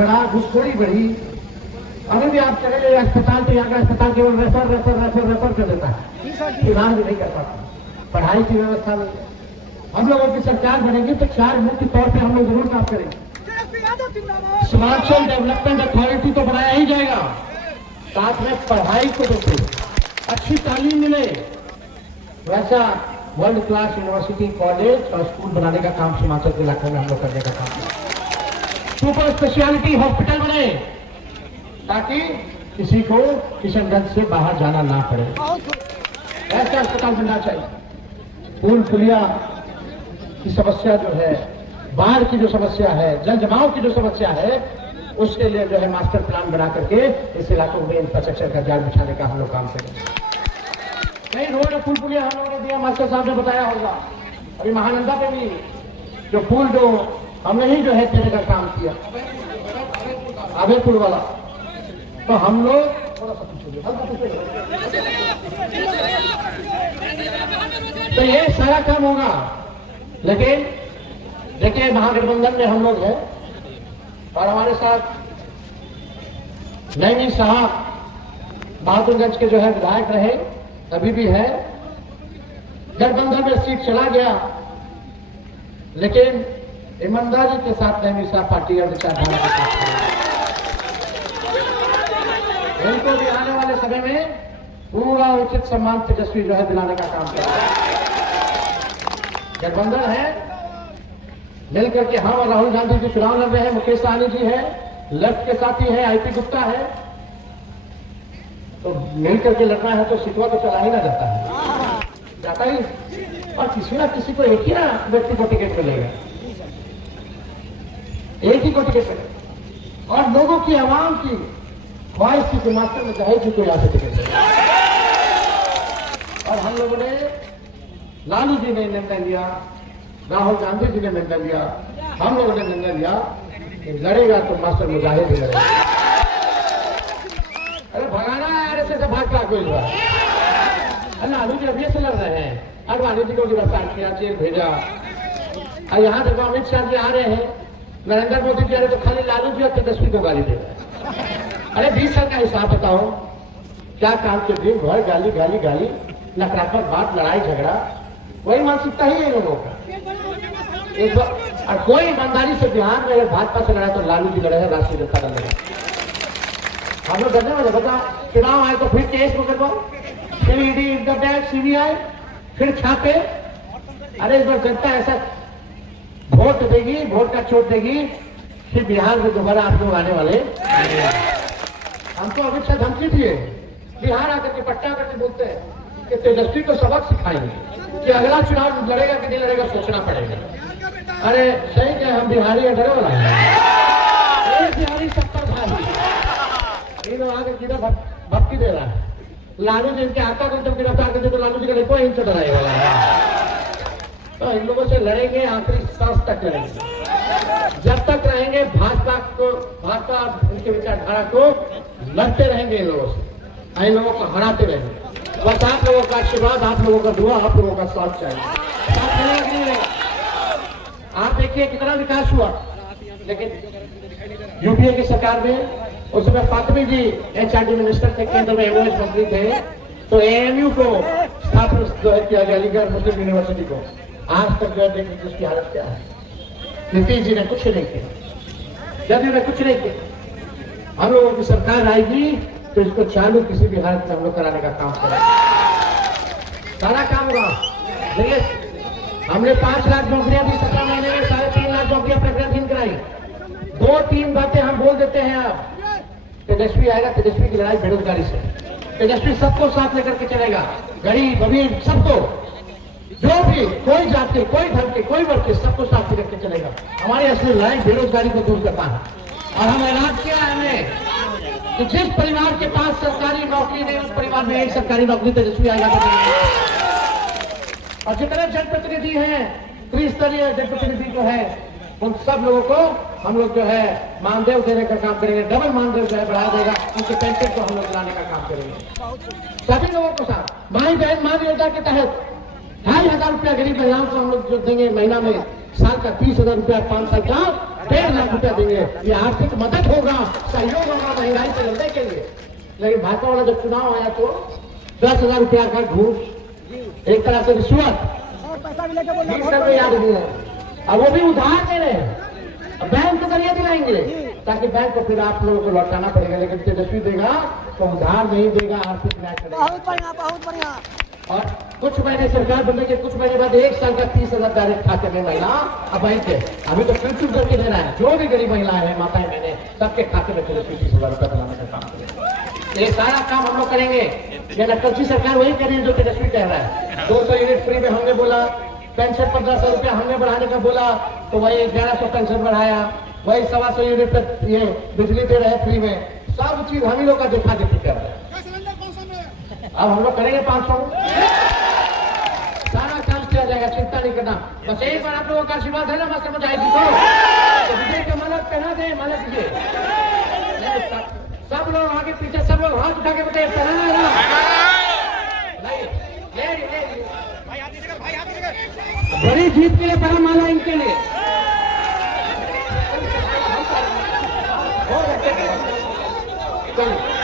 बढ़ा, घुसखोरी बढ़ी। अभी भी आप चले गए अस्पताल तो यहाँ का अस्पताल केवल रेफर कर देता है, सुधार भी नहीं कर पाता। पढ़ाई की व्यवस्था नहीं है। हम लोगों की सरकार बनेगी तो 4 मुख्य तौर पे हम लोग जरूर काम करेंगे। स्मार्ट डेवलपमेंट अथॉरिटी तो बनाया ही जाएगा, साथ में पढ़ाई को देखो, अच्छी तालीम मिले, वैसा वर्ल्ड क्लास यूनिवर्सिटी, कॉलेज और स्कूल बनाने का काम सीमांचल के इलाकों में हम लोग करने का काम है। सुपर स्पेशलिटी हॉस्पिटल बने ताकि किसी को किशनगंज से बाहर जाना ना पड़े, ऐसा अस्पताल बनना चाहिए। पुल पुलिया की समस्या जो है, बाढ़ की जो समस्या है, जल जमाव की जो समस्या है, उसके लिए जो है मास्टर प्लान बना करके इस इलाकों में इंफ्रास्ट्रक्चर का जाल बिछाने का हम लोग काम करेंगे। कई रोड पुल पुलिया हम लोगों ने दिया, मास्टर साहब ने बताया होगा। अभी महानंदा पे भी जो पुल जो हमने ही जो है देने का काम किया, आगे पुल वाला, तो हम लोग थोड़ा सा तो ये सारा काम होगा। लेकिन देखिए महागठबंधन में हम लोग हैं और हमारे साथ नैनी साहब बहादुरगंज के जो है विधायक रहे, अभी भी है। गठबंधन में सीट चला गया, लेकिन ईमानदारी के साथ नैनी साहब पार्टी और विचारधारा के साथ इनको भी आने वाले समय में पूरा उचित सम्मान तेजस्वी जो है दिलाने का काम करेगा। गठबंधन है, मिलकर के हम और राहुल गांधी जी चुनाव लड़ रहे हैं, मुकेश सहनी जी है, लेफ्ट के साथी है, आईपी गुप्ता है, तो मिलकर के लड़ना है तो सिटवा तो चला ही ना जाता ही, और किसी ना किसी को एक ही ना व्यक्ति को टिकट मिलेगा, एक ही को टिकट मिलेगा। और लोगों की, आवाम की ख्वाहिश की मास्टर में जाहिर जी को यहाँ से टिकट मिलेगा। और हम लोगों ने, लालू जी ने निर्णय लिया, राहुल गांधी जी ने निर्णय लिया, हम लोगों ने निर्णय लिया कि लड़ेगा तो मास्टर मुजाहिद ही लड़ेगा। अरे भगाना है यार, ऐसे भाग का कोई हुआ। लालू जी अभी से लड़ रहे हैं, अडवाणी जी को गिरफ्तार किया, जेल भेजा, और यहाँ देखो अमित शाह जी आ रहे हैं, नरेंद्र मोदी जी आ रहे तो खाली लालू जी और तेजस्वी को गाली दे रहे हैं। अरे 20 साल का हिसाब बताओ, क्या काम के दिन भर गाली गाली गाली, नकारात्मक बात, लड़ाई झगड़ा, वही मानसिकता ही है लोगों का। एक बार और कोई ईमानदारी से बिहार में भाजपा से लड़ा तो लालू जी लड़े हैं, राष्ट्रीय जनता दल लड़े। हम लोग करने वाले बता, चुनाव आए तो फिर केस पकड़ो, फिर ईडी, इनकम टैक्स, सीबीआई, फिर छापे। अरे इस बार जनता ऐसा वोट देगी, वोट का चोट देगी, फिर बिहार में दोबारा आप लोग आने वाले। हमको अमित शाह धमकी दिए, बिहार आकर के पट्टा करके बोलते हैं कि तेजस्वी को सबक सिखाएंगे कि अगला चुनाव लड़ेगा कि नहीं लड़ेगा सोचना पड़ेगा। अरे सही क्या, हम बिहारी है, डरे वाला है, बिहारी सत्ताधारी, इन आगे किधर भक्ति दे रहा है। लालू जी इनके आता जब गिरफ्तार करते तो लालू जी का कोई इनसे डराए वाला है। तो इन लोगों से लड़ेंगे, आखिरी सांस तक लड़ेंगे, जब तक रहेंगे भाजपा को, भाजपा उनके विचारधारा को लड़ते रहेंगे, इन लोगों से, इन लोगों को हराते रहेंगे। बस आप लोगों का आशीर्वाद, आप लोगों का दुआ, आप लोगों का साथ चाहिए। आप देखिए कितना विकास हुआ, लेकिन यूपीए की सरकार में उस समय फातिमी जी एचआरडी मिनिस्टर थे, केंद्र में एमओएस मंत्री थे, तो एएमयू को स्थापित जो है किया गया, अलीगढ़ मुस्लिम यूनिवर्सिटी को। आज तक जो है देखिए उसकी हालत क्या है। नीतीश जी ने कुछ नहीं किया, जदयू ने कुछ नहीं किया। हम लोगों की सरकार आएगी तो इसको चालू किसी भी हालत में हम लोग कराने का काम करेंगे, सारा काम होगा। देखिए हमने 5 लाख नौकरियां दी 17 महीने में, 3.5 लाख नौकरियां प्रकरण कराई। 2-3 बातें हम बोल देते हैं। अब तेजस्वी आएगा, तेजस्वी की लड़ाई बेरोजगारी से, तेजस्वी सबको साथ लेकर के चलेगा, गरीब अमीर सबको, जो भी, कोई जाति, कोई धर्म के, कोई वर्ग के, सबको साथ लेकर के चलेगा। हमारी असली लड़ाई बेरोजगारी को दूर करना है। और हम ऐलान किया है हमने कि जिस परिवार के पास सरकारी नौकरी नहीं, उस परिवार में एक सरकारी नौकरी तेजस्वी आएगा तो। और जितने जनप्रतिनिधि हैं, त्रिस्तरीय जनप्रतिनिधि जो है, उन सब लोगों को हम लोग जो है मानदेय देने का काम करेंगे, डबल मानदेय जो है बढ़ा देगा, उनके पेंशन को हम लोग लाने का काम करेंगे सभी लोगों को साथ। माई बहन मान योजना के तहत 2,500 रुपया गरीब महिलाओं को हम लोग जो देंगे महीना में, साल का 30,000 रुपया 5 साल का 1.5 लाख रुपया देंगे। ये आर्थिक मदद होगा, सहयोग होगा महंगाई से लड़ने के लिए। लेकिन भाजपा वाला जब चुनाव आया तो 10,000 रुपया का घूस, एक तरह से रिश्वत, याद नहीं है। अब वो भी उधार दे रहे हैं, बैंक के जरिए दिलाएंगे ताकि बैंक को फिर आप लोगों को लौटाना पड़ेगा। लेकिन तेजस्वी देगा तो उधार नहीं देगा, आर्थिक न्याय करेगा। बहुत बढ़िया, बहुत बढ़िया। और कुछ महीने सरकार बनने के कुछ महीने बाद 1 साल का 30,000 डायरेक्ट खाते में महिला अब बैंक के अभी तो फिर करके दे रहा है। जो भी गरीब महिलाएं हैं, माताएं बहनें, सबके खाते में 30,000 रुपया बनाने का काम करेंगे। ये सारा काम हम लोग करेंगे। ये नक्कलची सरकार वही कर रही है जो तेजस्वी कह रहा है। 200 यूनिट फ्री में हमने बोला, पेंशन 1500 रुपया हमने बढ़ाने का बोला तो वही 1100 पेंशन बढ़ाया, वही 125 यूनिट तक ये बिजली दे रहे फ्री में। सब चीज हम ही लोग का देखा देखी कर रहे हैं। अब हम लोग करेंगे 500, सारा काम किया जाएगा, चिंता नहीं करना। बस एक बार आप लोगों का आशीर्वाद है ना, बस समझ आएगी तो विजय का माला पहना दे, माला दीजिए। सब लोग आगे पीछे सब लोग हाथ उठा के बताइए पहनाना है ना। बड़ी जीत के लिए पहला माला इनके लिए। चलो